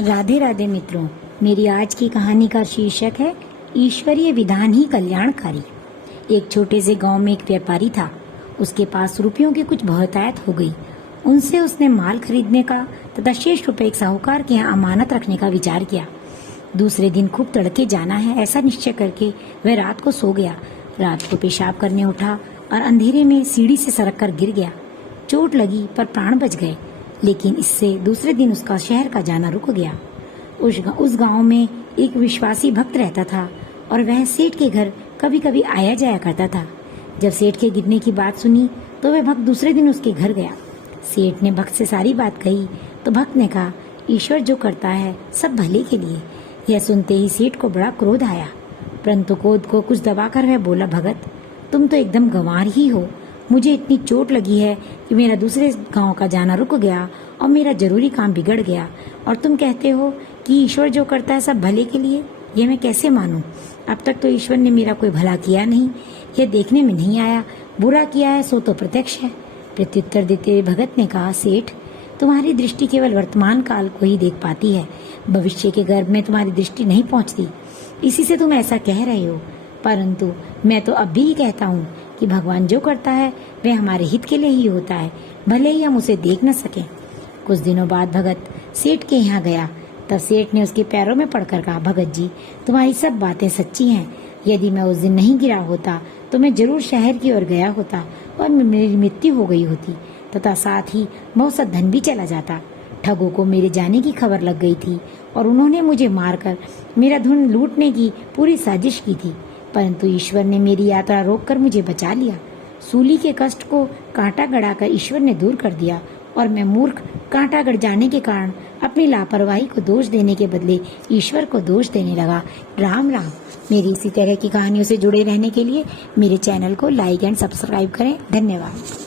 राधे राधे मित्रों, मेरी आज की कहानी का शीर्षक है ईश्वरीय विधान ही कल्याणकारी। एक छोटे से गांव में एक व्यापारी था। उसके पास रुपयों की कुछ बहुतायत हो गई। उनसे उसने माल खरीदने का तथा शेष रुपए एक साहूकार के यहाँ अमानत रखने का विचार किया। दूसरे दिन खूब तड़के जाना है ऐसा निश्चय करके वह रात को सो गया। रात को पेशाब करने उठा और अंधेरे में सीढ़ी से सरक कर गिर गया। चोट लगी पर प्राण बच गए, लेकिन इससे दूसरे दिन उसका शहर का जाना रुक गया। उस गांव में एक विश्वासी भक्त रहता था और वह सेठ के घर कभी कभी आया जाया करता था। जब सेठ के गिरने की बात सुनी तो वह भक्त दूसरे दिन उसके घर गया। सेठ ने भक्त से सारी बात कही तो भक्त ने कहा, ईश्वर जो करता है सब भले के लिए। यह सुनते ही सेठ को बड़ा क्रोध आया, परंतु क्रोध को कुछ दबाकर वह बोला, भगत तुम तो एकदम गंवार ही हो। मुझे इतनी चोट लगी है कि मेरा दूसरे गांव का जाना रुक गया और मेरा जरूरी काम बिगड़ गया, और तुम कहते हो कि ईश्वर जो करता है सब भले के लिए। यह मैं कैसे मानूं? अब तक तो ईश्वर ने मेरा कोई भला किया नहीं, यह देखने में नहीं आया। बुरा किया है सो तो प्रत्यक्ष है। प्रत्युत्तर देते हुए भगत ने कहा, सेठ तुम्हारी दृष्टि केवल वर्तमान काल को ही देख पाती है, भविष्य के गर्भ में तुम्हारी दृष्टि नहीं पहुंचती, इसी से तुम ऐसा कह रहे हो। परंतु मैं तो अब भी कहता हूँ कि भगवान जो करता है वह हमारे हित के लिए ही होता है, भले ही हम उसे देख न सकें। कुछ दिनों बाद भगत सेठ के यहाँ गया। तब सेठ ने उसके पैरों में पड़कर कहा, भगत जी तुम्हारी सब बातें सच्ची हैं। यदि मैं उस दिन नहीं गिरा होता तो मैं जरूर शहर की ओर गया होता और मेरी मृत्यु हो गई होती तथा साथ ही बहुत सा धन भी चला जाता। ठगों को मेरे जाने की खबर लग गई थी और उन्होंने मुझे मारकर मेरा धन लूटने की पूरी साजिश की थी, परंतु ईश्वर ने मेरी यात्रा रोककर मुझे बचा लिया। सूली के कष्ट को कांटा गड़ाकर ईश्वर ने दूर कर दिया और मैं मूर्ख कांटा गड़ जाने के कारण अपनी लापरवाही को दोष देने के बदले ईश्वर को दोष देने लगा। राम राम। मेरी इसी तरह की कहानियों से जुड़े रहने के लिए मेरे चैनल को लाइक एंड सब्सक्राइब करें। धन्यवाद।